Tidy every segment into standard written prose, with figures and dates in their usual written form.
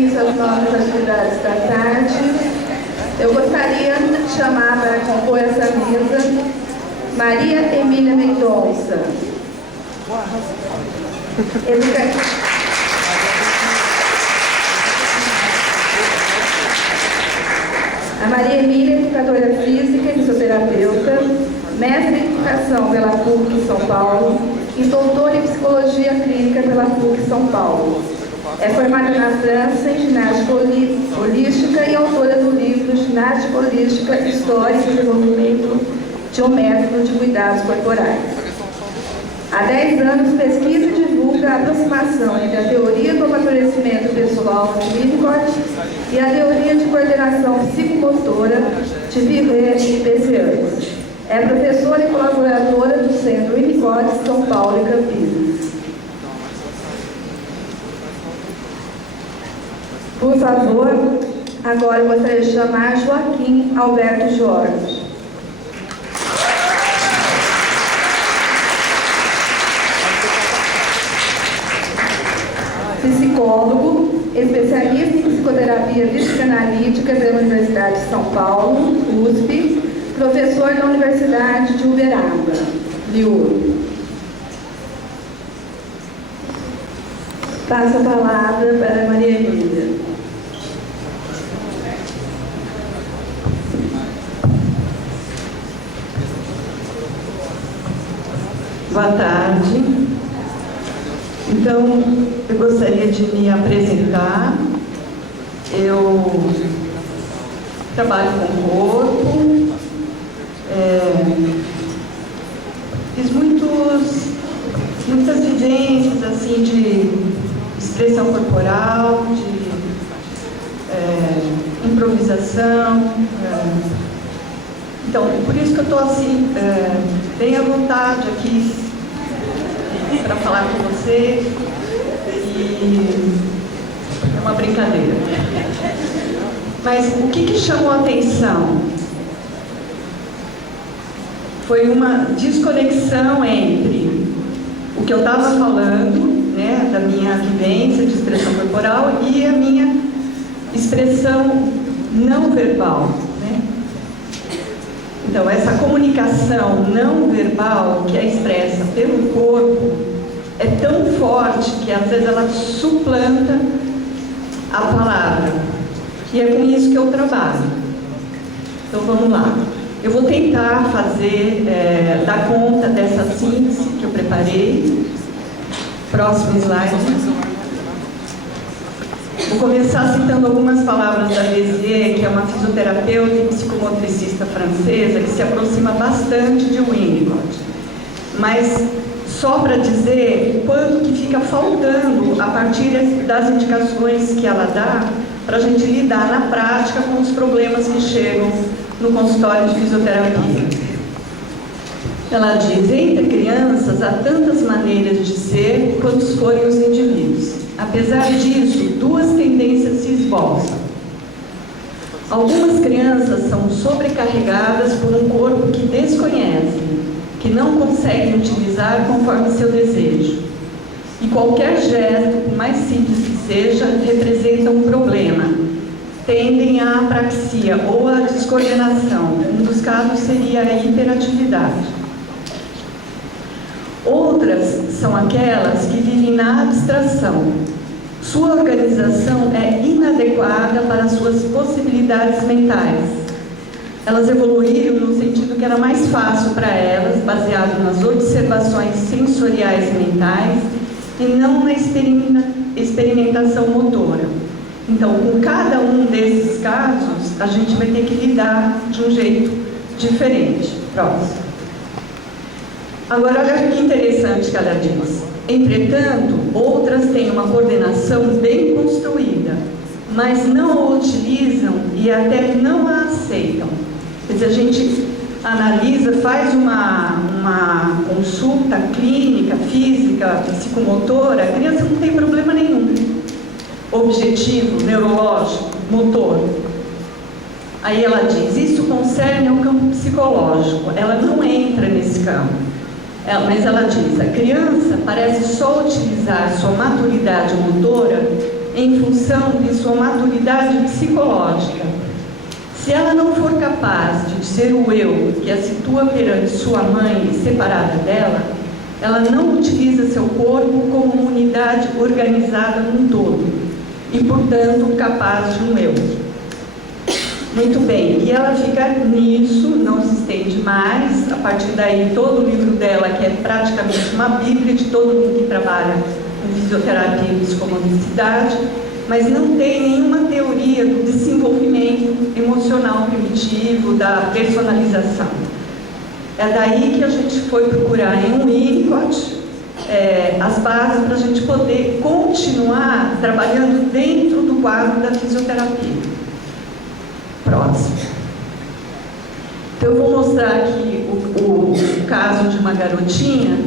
início às nossas atividades da tarde, eu gostaria de chamar para compor essa mesa Maria Emília Mendonça. A Maria Emília é educadora física e fisioterapeuta, mestre em educação pela PUC São Paulo e doutora em psicologia clínica pela PUC São Paulo. É formada na França em ginástica holística e autora do livro Ginástica Holística, História e Desenvolvimento de um Método de Cuidados Corporais. Há 10 anos pesquisa e divulga a aproximação entre a teoria do amadurecimento pessoal de Winnicott e a teoria de coordenação psicomotora de Viret e Bessières. É professora e colaboradora do Centro Winnicott, São Paulo e Campinas. Por favor, agora eu gostaria de chamar Joaquim Alberto Jorge. Psicólogo, especialista em psicoterapia psicanalítica pela Universidade de São Paulo, USP, professor da Universidade de Uberaba, Liuro. Passo a palavra para Maria Emília. Boa tarde. Então, eu gostaria de me apresentar. Eu trabalho com o corpo, fiz muitas vivências assim, de expressão corporal, de improvisação. Então, por isso que eu estou assim, bem à vontade aqui para falar com você, e é uma brincadeira. Mas o que chamou a atenção foi uma desconexão entre o que eu estava falando, né, da minha vivência de expressão corporal e a minha expressão não verbal, né? Então, essa comunicação não verbal que é expressa pelo corpo é tão forte que às vezes ela suplanta a palavra. E é com isso que eu trabalho. Então, vamos lá. Eu vou tentar dar conta dessa síntese que eu preparei. Próximo slide. Vou começar citando algumas palavras da Bézier, que é uma fisioterapeuta e psicomotricista francesa que se aproxima bastante de Winnicott. Mas só para dizer o quanto que fica faltando a partir das indicações que ela dá para a gente lidar na prática com os problemas que chegam no consultório de fisioterapia. Ela diz: entre crianças há tantas maneiras de ser quantos forem os indivíduos. Apesar disso, duas tendências se esboçam. Algumas crianças são sobrecarregadas por um corpo que desconhecem, que não conseguem utilizar conforme seu desejo. E qualquer gesto, por mais simples que seja, representa um problema. Tendem à apraxia ou à descoordenação. Um dos casos seria a hiperatividade. Outras são aquelas que vivem na abstração. Sua organização é inadequada para suas possibilidades mentais. Elas evoluíram no sentido que era mais fácil para elas, baseado nas observações sensoriais e mentais, e não na experimentação motora. Então, com cada um desses casos, a gente vai ter que lidar de um jeito diferente. Próximo. Agora, olha que interessante que ela diz. Entretanto, outras têm uma coordenação bem construída, mas não a utilizam e até não a aceitam. Quer dizer, a gente analisa, faz uma consulta clínica, física, psicomotora, a criança não tem problema nenhum. Objetivo, neurológico, motor. Aí ela diz, isso concerne ao campo psicológico, ela não entra nesse campo. Mas ela diz, a criança parece só utilizar sua maturidade motora em função de sua maturidade psicológica. Se ela não for capaz de dizer o eu que a situa perante sua mãe separada dela, ela não utiliza seu corpo como uma unidade organizada num todo e, portanto, capaz de um eu. Muito bem, e ela fica nisso, não se estende mais. A partir daí, todo o livro dela, que é praticamente uma bíblia de todo mundo que trabalha com fisioterapia e psicomodicidade, mas não tem nenhuma teoria do desenvolvimento emocional primitivo, da personalização. É daí que a gente foi procurar em Winnicott as bases para a gente poder continuar trabalhando dentro do quadro da fisioterapia. Próximo. Então, eu vou mostrar aqui o caso de uma garotinha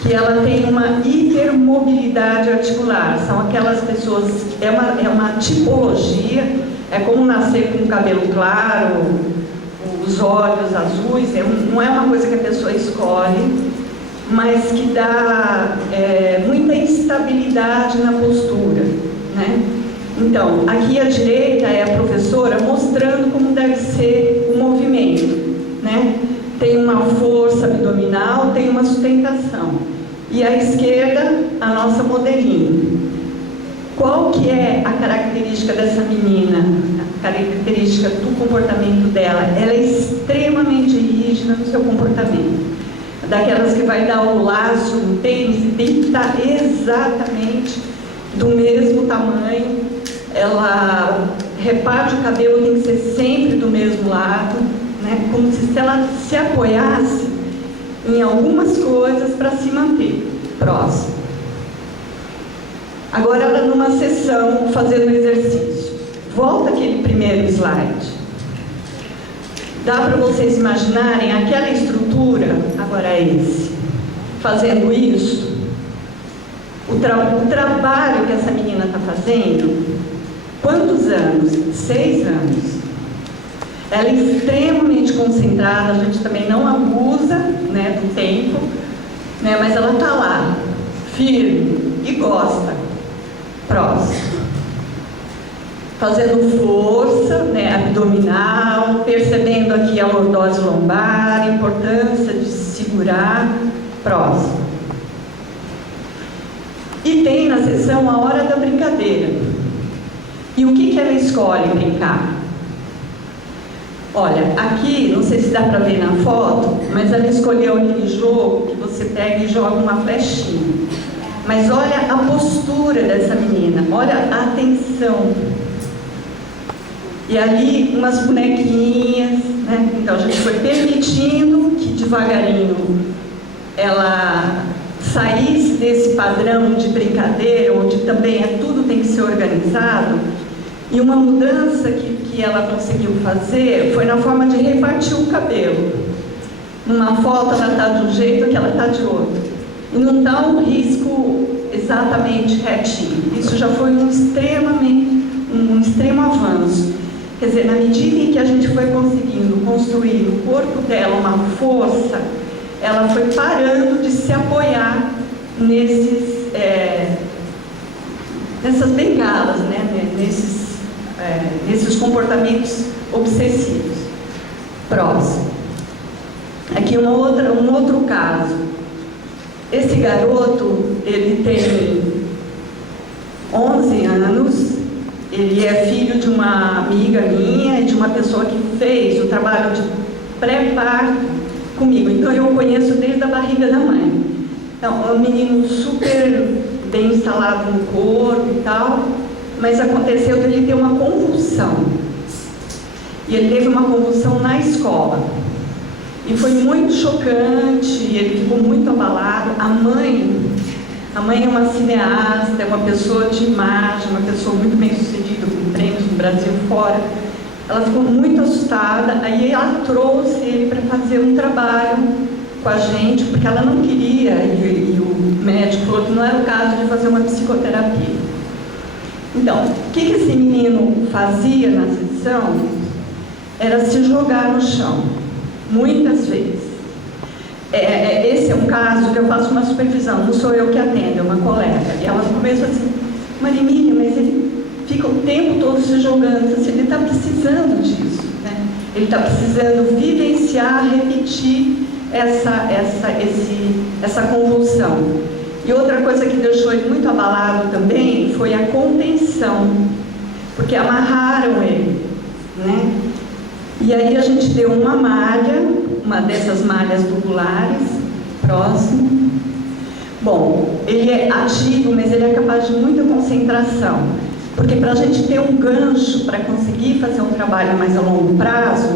que ela tem uma hipermobilidade articular. São aquelas pessoas, é uma tipologia, é como nascer com o cabelo claro, os olhos azuis, não é uma coisa que a pessoa escolhe, mas que dá muita instabilidade na postura, né? Então, aqui à direita é a professora mostrando como deve ser o movimento, né? Tem uma força abdominal, tem uma sustentação. E à esquerda, a nossa modelinho. Qual que é a característica dessa menina? A característica do comportamento dela? Ela é extremamente rígida no seu comportamento. Daquelas que vai dar o laço no tênis e tem que estar exatamente do mesmo tamanho. Ela reparte o cabelo, tem que ser sempre do mesmo lado, né? Como se ela se apoiasse em algumas coisas para se manter. Próximo. Agora ela numa sessão fazendo exercício. Volta aquele primeiro slide. Dá para vocês imaginarem aquela estrutura, agora é esse, fazendo isso. O trabalho que essa menina está fazendo, quantos anos? 6 anos. Ela é extremamente concentrada, a gente também não abusa, né, do tempo, né, mas ela está lá, firme e gosta. Próximo. Fazendo força, né, abdominal, percebendo aqui a lordose lombar, a importância de segurar. Próximo. E tem na sessão a hora da brincadeira. E o que ela escolhe brincar? Olha, aqui, não sei se dá para ver na foto, mas ela escolheu aquele jogo que você pega e joga uma flechinha. Mas olha a postura dessa menina, olha a atenção. E ali umas bonequinhas, né? Então a gente foi permitindo que devagarinho ela saísse desse padrão de brincadeira, onde também tudo tem que ser organizado. E uma mudança que ela conseguiu fazer foi na forma de repartir o cabelo. Numa foto ela está de um jeito, que ela está de outro. E não dá um risco exatamente retinho. Isso já foi um extremo avanço. Quer dizer, na medida em que a gente foi conseguindo construir no corpo dela uma força, ela foi parando de se apoiar nessas bengalas, né? nesses comportamentos obsessivos. Próximo. Aqui um outro caso. Esse garoto, ele tem 11 anos, ele é filho de uma amiga minha e de uma pessoa que fez o trabalho de pré-parto comigo. Então eu o conheço desde a barriga da mãe. Então, é um menino super bem instalado no corpo e tal, mas aconteceu de ele ter uma convulsão. E ele teve uma convulsão na escola. E foi muito chocante, ele ficou muito abalado. A mãe é uma cineasta, é uma pessoa de imagem, uma pessoa muito bem sucedida, com prêmios no Brasil e fora. Ela ficou muito assustada, aí ela trouxe ele para fazer um trabalho com a gente, porque ela não queria, e o médico falou que não era o caso de fazer uma psicoterapia. Então, o que esse menino fazia na sessão era se jogar no chão, muitas vezes. Esse é um caso que eu faço uma supervisão, não sou eu que atendo, é uma colega. E ela começou assim, Marimília, mas ele fica o tempo todo se jogando, assim, ele está precisando disso, né? Ele está precisando vivenciar, repetir essa convulsão. E outra coisa que deixou ele muito abalado também foi a contenção, porque amarraram ele, né? E aí a gente deu uma malha, uma dessas malhas tubulares, próximo. Bom, ele é ativo, mas ele é capaz de muita concentração, porque para a gente ter um gancho para conseguir fazer um trabalho mais a longo prazo,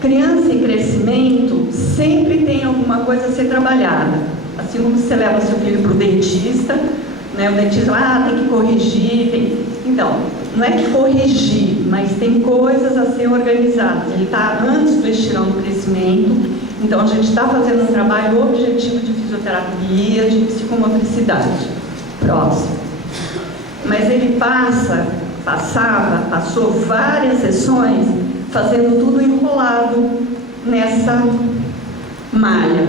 criança em crescimento sempre tem alguma coisa a ser trabalhada. Assim como você leva seu filho para o dentista, né? O dentista tem que corrigir. Então, não é que corrigir, mas tem coisas a ser organizadas. Ele está antes do estirão do crescimento, então a gente está fazendo um trabalho objetivo de fisioterapia, de psicomotricidade. Próximo. Mas ele passou várias sessões fazendo tudo enrolado nessa malha.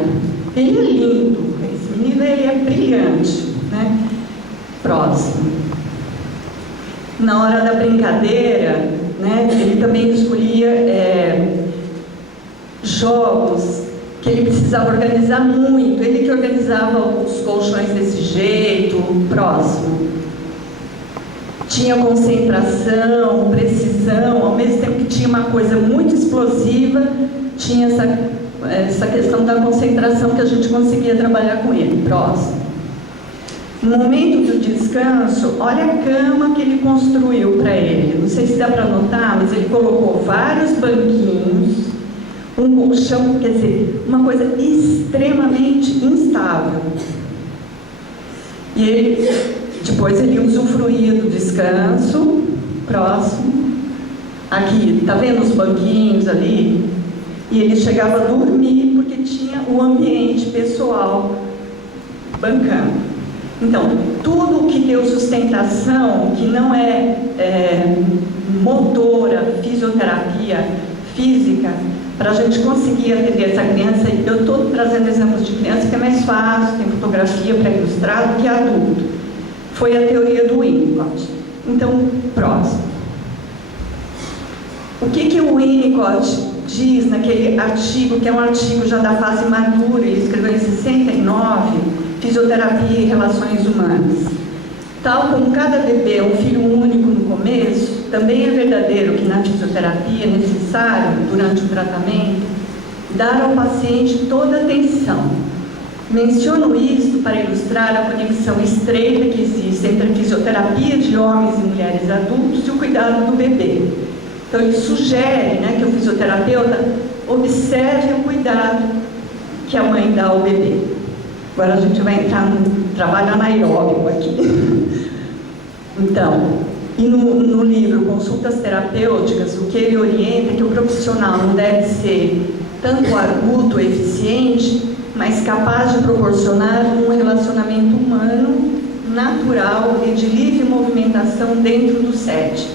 Ele é lindo, esse menino ele é brilhante, né? Próximo. Na hora da brincadeira, né, ele também escolhia jogos que ele precisava organizar muito. Ele que organizava os colchões desse jeito. Próximo. Tinha concentração, precisão, ao mesmo tempo que tinha uma coisa muito explosiva, tinha essa questão da concentração que a gente conseguia trabalhar com ele. Próximo. No momento do descanso, olha a cama que ele construiu para ele. Não sei se dá para notar, mas ele colocou vários banquinhos, um colchão, quer dizer, uma coisa extremamente instável. E depois ele usufruía do descanso. Próximo. Aqui, tá vendo os banquinhos ali? E ele chegava a dormir porque tinha o ambiente pessoal bancando. Então, tudo que deu sustentação, que não é motora, fisioterapia física, para a gente conseguir atender essa criança, eu estou trazendo exemplos de criança que é mais fácil, tem fotografia para ilustrar do que adulto. Foi a teoria do Winnicott. Então, próximo. O que o Winnicott diz naquele artigo, que é um artigo já da fase madura, ele escreveu em 69, Fisioterapia e Relações Humanas. Tal como cada bebê é um filho único no começo, também é verdadeiro que na fisioterapia é necessário, durante o tratamento, dar ao paciente toda a atenção. Menciono isto para ilustrar a conexão estreita que existe entre a fisioterapia de homens e mulheres adultos e o cuidado do bebê. Então, ele sugere, né, que o fisioterapeuta observe o cuidado que a mãe dá ao bebê. Agora a gente vai entrar no trabalho anaeróbico aqui. Então, e no livro Consultas Terapêuticas, o que ele orienta é que o profissional não deve ser tanto arguto ou eficiente, mas capaz de proporcionar um relacionamento humano, natural e de livre movimentação dentro do set.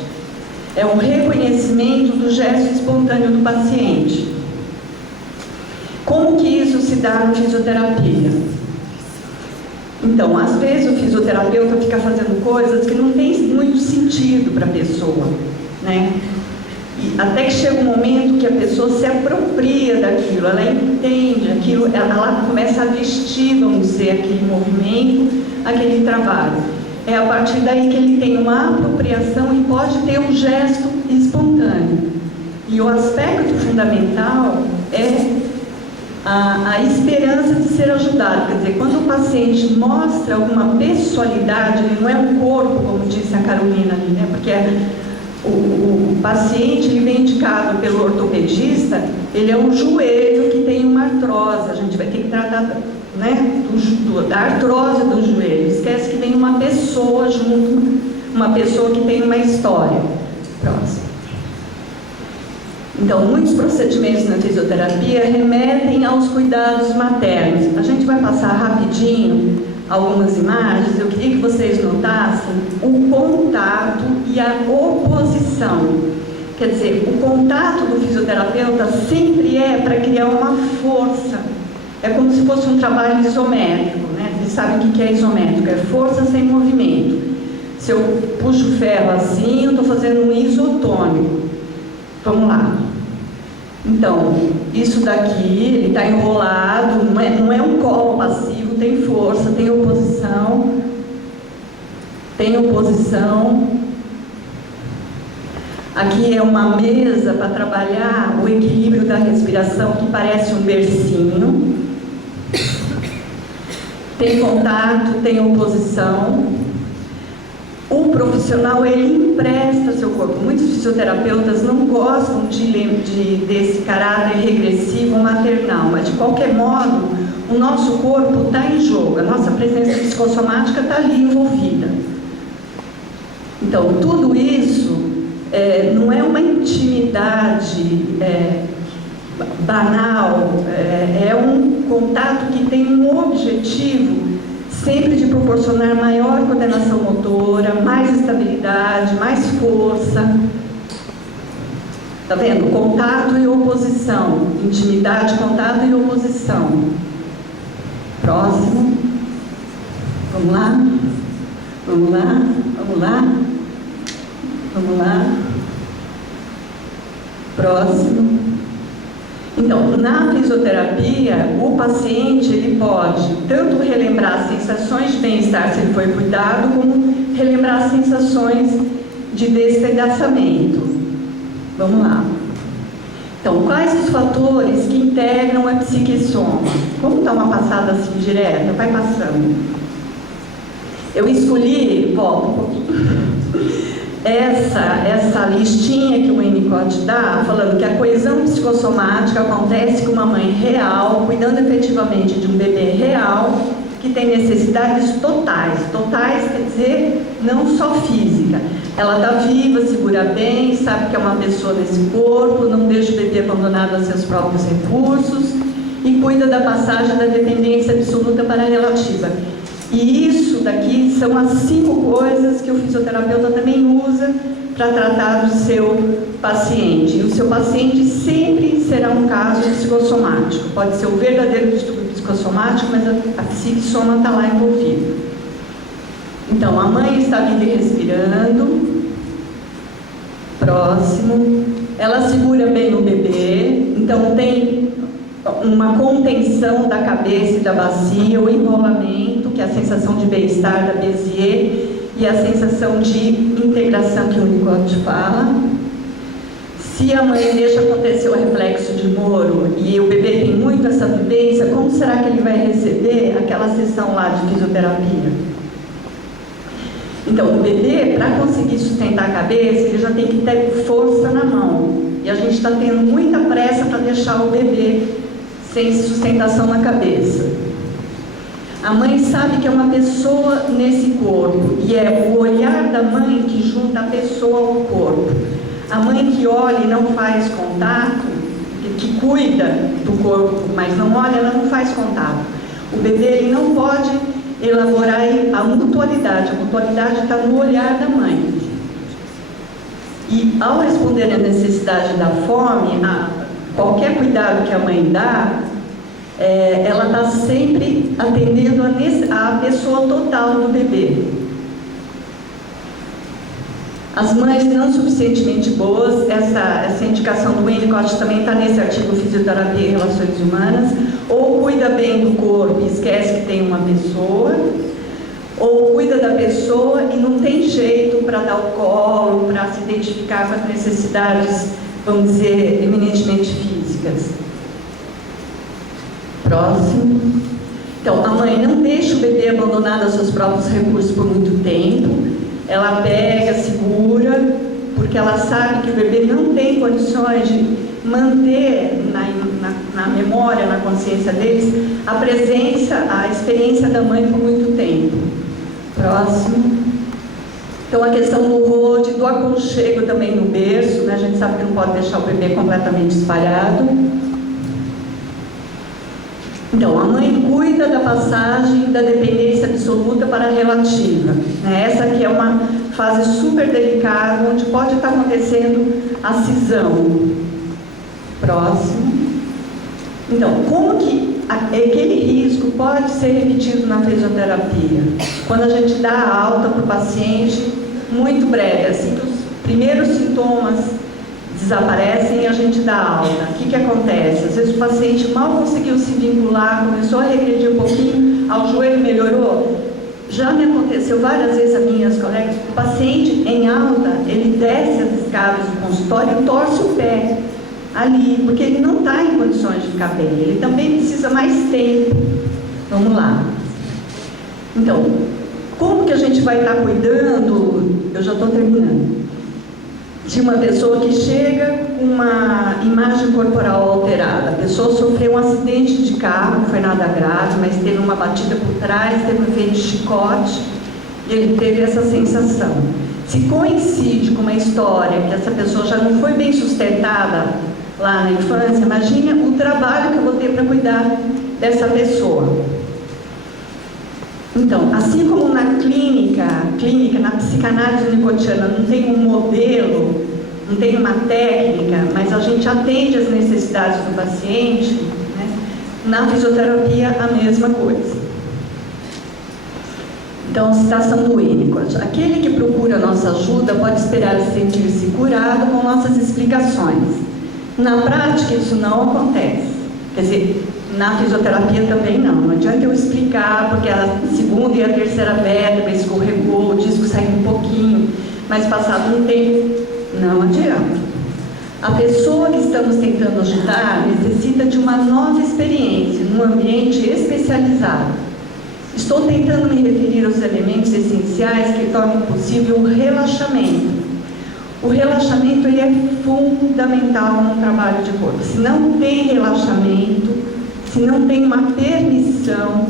É um reconhecimento do gesto espontâneo do paciente. Como que isso se dá na fisioterapia? Então, às vezes o fisioterapeuta fica fazendo coisas que não tem muito sentido para a pessoa, né? E até que chega um momento que a pessoa se apropria daquilo, ela entende aquilo, ela começa a vestir, vamos dizer, aquele movimento, aquele trabalho. É a partir daí que ele tem uma apropriação e pode ter um gesto espontâneo. E o aspecto fundamental é a esperança de ser ajudado. Quer dizer, quando o paciente mostra alguma pessoalidade, ele não é um corpo, como disse a Carolina ali, né? Porque o paciente, ele vem indicado pelo ortopedista, ele é um joelho que tem uma artrose, a gente vai ter que tratar, né, da artrose do joelho. Esquece que vem uma pessoa junto, uma pessoa que tem uma história. Próximo. Então, muitos procedimentos na fisioterapia remetem aos cuidados maternos. A gente vai passar rapidinho algumas imagens. Eu queria que vocês notassem o contato e a oposição. Quer dizer, o contato do fisioterapeuta sempre é para criar uma força. É como se fosse um trabalho isométrico, né? Vocês sabem o que é isométrico? É força sem movimento. Se eu puxo o ferro assim, eu estou fazendo um isotônico. Vamos lá. Então, isso daqui, ele está enrolado, não é um colo passivo, tem força, tem oposição. Aqui é uma mesa para trabalhar o equilíbrio da respiração, que parece um bercinho. Tem contato, tem oposição. O profissional, ele empresta seu corpo. Muitos fisioterapeutas não gostam desse caráter regressivo maternal, mas de qualquer modo, o nosso corpo está em jogo, a nossa presença psicossomática está ali envolvida. Então, tudo isso não é uma intimidade banal, é um contato que tem um objetivo sempre de proporcionar maior coordenação motora, mais estabilidade, mais força. Tá vendo? Contato e oposição. Intimidade, contato e oposição. Próximo. Vamos lá? Vamos lá? Vamos lá? Vamos lá? Próximo. Então, na fisioterapia, o paciente ele pode tanto relembrar sensações de bem-estar se ele foi cuidado, como relembrar sensações de despedaçamento. Vamos lá. Então, quais os fatores que integram a psique soma? Vamos dar uma passada assim direta? Vai passando. Eu escolhi, volta um pouquinho. Essa listinha que o Winnicott dá, falando que a coesão psicossomática acontece com uma mãe real, cuidando efetivamente de um bebê real, que tem necessidades totais. Totais quer dizer não só física. Ela está viva, segura bem, sabe que é uma pessoa nesse corpo, não deixa o bebê abandonado a seus próprios recursos e cuida da passagem da dependência absoluta para a relativa. E isso daqui são as 5 coisas que o fisioterapeuta também usa para tratar do seu paciente. E o seu paciente sempre será um caso psicossomático. Pode ser o verdadeiro distúrbio psicossomático, mas a psique-soma está lá envolvida. Então, a mãe está viva e respirando. Próximo. Ela segura bem o bebê. Então, tem uma contenção da cabeça e da bacia, o enrolamento, que é a sensação de bem-estar da Bézier, e a sensação de integração que o Winnicott fala. Se a mãe deixa acontecer o reflexo de Moro e o bebê tem muito essa vivência, como será que ele vai receber aquela sessão lá de fisioterapia? Então, o bebê, para conseguir sustentar a cabeça, ele já tem que ter força na mão. E a gente está tendo muita pressa para deixar o bebê sem sustentação na cabeça. A mãe sabe que é uma pessoa nesse corpo, e é o olhar da mãe que junta a pessoa ao corpo. A mãe que olha e não faz contato, que cuida do corpo, mas não olha, ela não faz contato. O bebê ele não pode elaborar a mutualidade está no olhar da mãe. E ao responder à necessidade da fome, qualquer cuidado que a mãe dá, ela está sempre atendendo a pessoa total do bebê. As mães não suficientemente boas, essa indicação do Winnicott também está nesse artigo Fisioterapia e Relações Humanas, ou cuida bem do corpo e esquece que tem uma pessoa, ou cuida da pessoa e não tem jeito para dar o colo, para se identificar com as necessidades, vamos dizer, eminentemente físicas. Próximo. Então, a mãe não deixa o bebê abandonado aos seus próprios recursos por muito tempo. Ela pega, segura, porque ela sabe que o bebê não tem condições de manter na memória, na consciência deles, a presença, a experiência da mãe por muito tempo. Próximo. Então, a questão do hold, do aconchego também no berço, né? A gente sabe que não pode deixar o bebê completamente espalhado. Então, a mãe cuida da passagem da dependência absoluta para a relativa. Né? Essa aqui é uma fase super delicada, onde pode estar acontecendo a cisão. Próximo. Então, como que aquele risco pode ser repetido na fisioterapia. Quando a gente dá a alta para o paciente, muito breve, assim que os primeiros sintomas desaparecem, a gente dá alta. O que acontece? Às vezes o paciente mal conseguiu se vincular, começou a regredir um pouquinho, ao joelho melhorou. Já me aconteceu várias vezes a minhas colegas, o paciente em alta, ele desce as escadas do consultório e torce o pé ali, porque ele não está em condições de ficar bem, ele também precisa mais tempo. Vamos lá. Então, como que a gente vai estar cuidando, eu já estou terminando, de uma pessoa que chega com uma imagem corporal alterada? A pessoa sofreu um acidente de carro, não foi nada grave, mas teve uma batida por trás, teve um efeito de chicote, e ele teve essa sensação. Se coincide com uma história que essa pessoa já não foi bem sustentada lá na infância, imagine o trabalho que eu vou ter para cuidar dessa pessoa. Então, assim como na clínica, na psicanálise unicotiana, não tem um modelo, não tem uma técnica, mas a gente atende às necessidades do paciente, né? Na fisioterapia, a mesma coisa. Então, citação do Winnicott: aquele que procura nossa ajuda pode esperar sentir-se curado com nossas explicações. Na prática, isso não acontece. Quer dizer, na fisioterapia também não. Não adianta eu explicar porque a segunda e a terceira vértebra escorregou, o disco saiu um pouquinho, mas passado um tempo, não adianta. A pessoa que estamos tentando ajudar necessita de uma nova experiência, num ambiente especializado. Estou tentando me referir aos elementos essenciais que tornam possível o relaxamento. O relaxamento, ele é fundamental no trabalho de corpo. Se não tem relaxamento, se não tem uma permissão,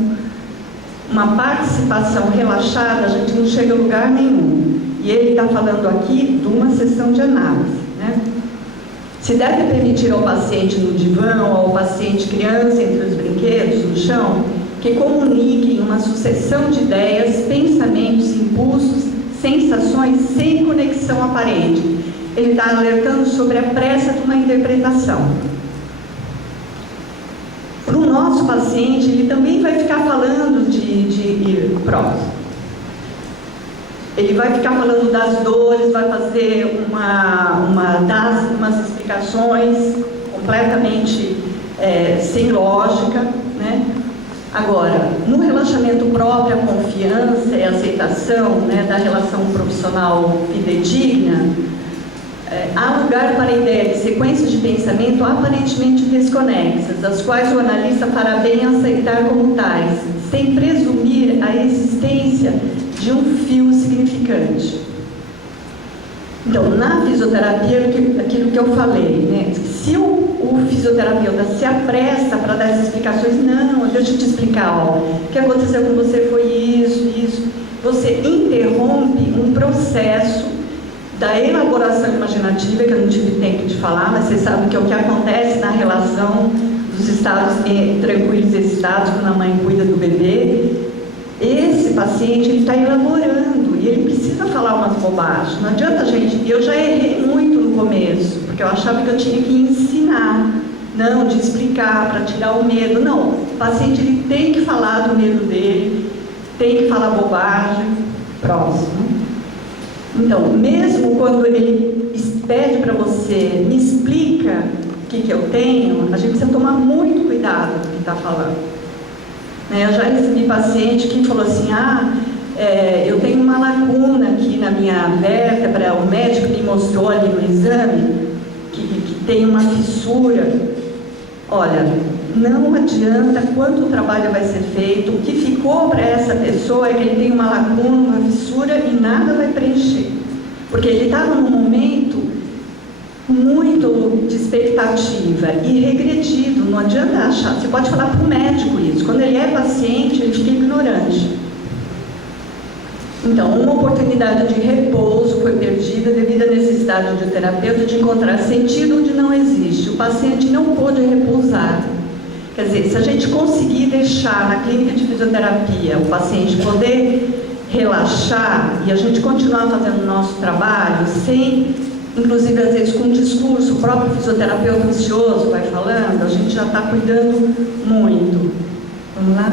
uma participação relaxada, a gente não chega a lugar nenhum. E ele está falando aqui de uma sessão de análise, né? Se deve permitir ao paciente no divã ou ao paciente criança entre os brinquedos, no chão, que comuniquem uma sucessão de ideias, pensamentos, impulsos, sensações sem conexão aparente. Ele está alertando sobre a pressa de uma interpretação. Para o nosso paciente, ele também vai ficar falando ele vai ficar falando das dores, vai fazer umas explicações completamente sem lógica, né? Agora, no relaxamento próprio, a confiança e a aceitação, né, da relação profissional fidedigna, há lugar para a ideia de sequências de pensamento aparentemente desconexas, as quais o analista fará bem em aceitar como tais, sem presumir a existência de um fio significante. Então, na fisioterapia, aquilo que eu falei, né? Se o fisioterapeuta se apressa para dar as explicações, não, deixa eu te explicar, ó, o que aconteceu com você foi isso, você interrompe um processo da elaboração imaginativa, que eu não tive tempo de falar, mas vocês sabem que é o que acontece na relação dos estados tranquilos e excitados, quando a mãe cuida do bebê. Esse paciente, ele está elaborando e ele precisa falar umas bobagens. Não adianta a gente... Eu já errei muito no começo, porque eu achava que eu tinha que ensinar, não de explicar para tirar o medo. Não, o paciente, ele tem que falar do medo dele, tem que falar bobagem. Próximo. Então, mesmo quando ele pede para você, me explica o que eu tenho, a gente precisa tomar muito cuidado com o que está falando. Eu já recebi paciente que falou assim, eu tenho uma lacuna aqui na minha vértebra, o médico me mostrou ali no exame que tem uma fissura. Olha, não adianta quanto trabalho vai ser feito, o que ficou para essa pessoa é que ele tem uma lacuna, uma fissura e nada vai preencher. Porque ele estava num momento muito de expectativa e regredido, não adianta achar, você pode falar para o médico isso, quando ele é paciente, ele fica ignorante. Então, uma oportunidade de repouso foi perdida devido à necessidade do terapeuta de encontrar sentido onde não existe. O paciente não pôde repousar. Quer dizer, se a gente conseguir deixar na clínica de fisioterapia o paciente poder relaxar e a gente continuar fazendo o nosso trabalho sem inclusive às vezes com discurso, o próprio fisioterapeuta ansioso vai falando, a gente já está cuidando muito. Vamos lá?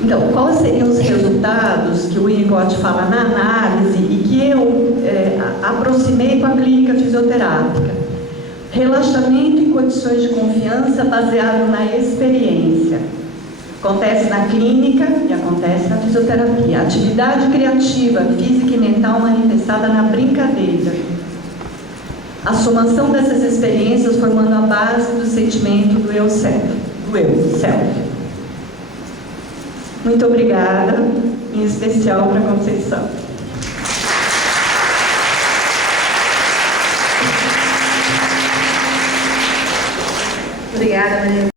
Então, quais seriam os resultados que o Winnicott fala na análise e que eu aproximei com a clínica fisioterápica? Relaxamento e condições de confiança baseado na experiência. Acontece na clínica e acontece na fisioterapia. Atividade criativa, física e mental manifestada na brincadeira. A somação dessas experiências formando a base do sentimento do eu self. Muito obrigada, em especial para a Conceição. Obrigada, Maria.